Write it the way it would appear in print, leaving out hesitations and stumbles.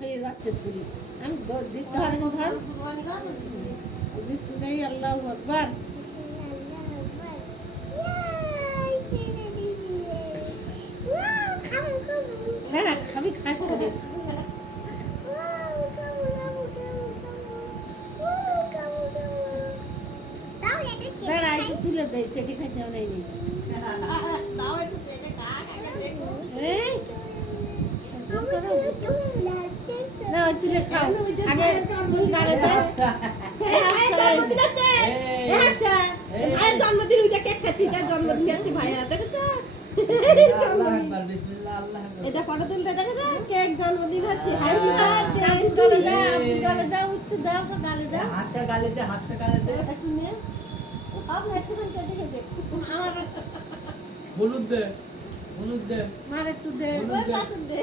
হয়ে যাচ্ছে ছুরি আমি দিতে ধর বিসমিল্লাহ আল্লাহু আকবার না খাবি খাস করে দাঁড়া একটু তুলে দেয় চেটে খাইতে হবে নেই না তুলে খাও আগে তুমি গালে জন্মদিন ওইটা কেক খাচ্ছি জন্মদিন আছে ভাইয়া দেখো তো এটা ফটো তুলতে দেখো তো কেক জন্মদিন হচ্ছে গালে দাও উত্তর দাও গালে দাও হাসা গালে দে হাসা গালে দে একটু নিয়ে আপনার একটু দেখে দে আমার হলুদ দে হলুদ দে মার একটু দে দে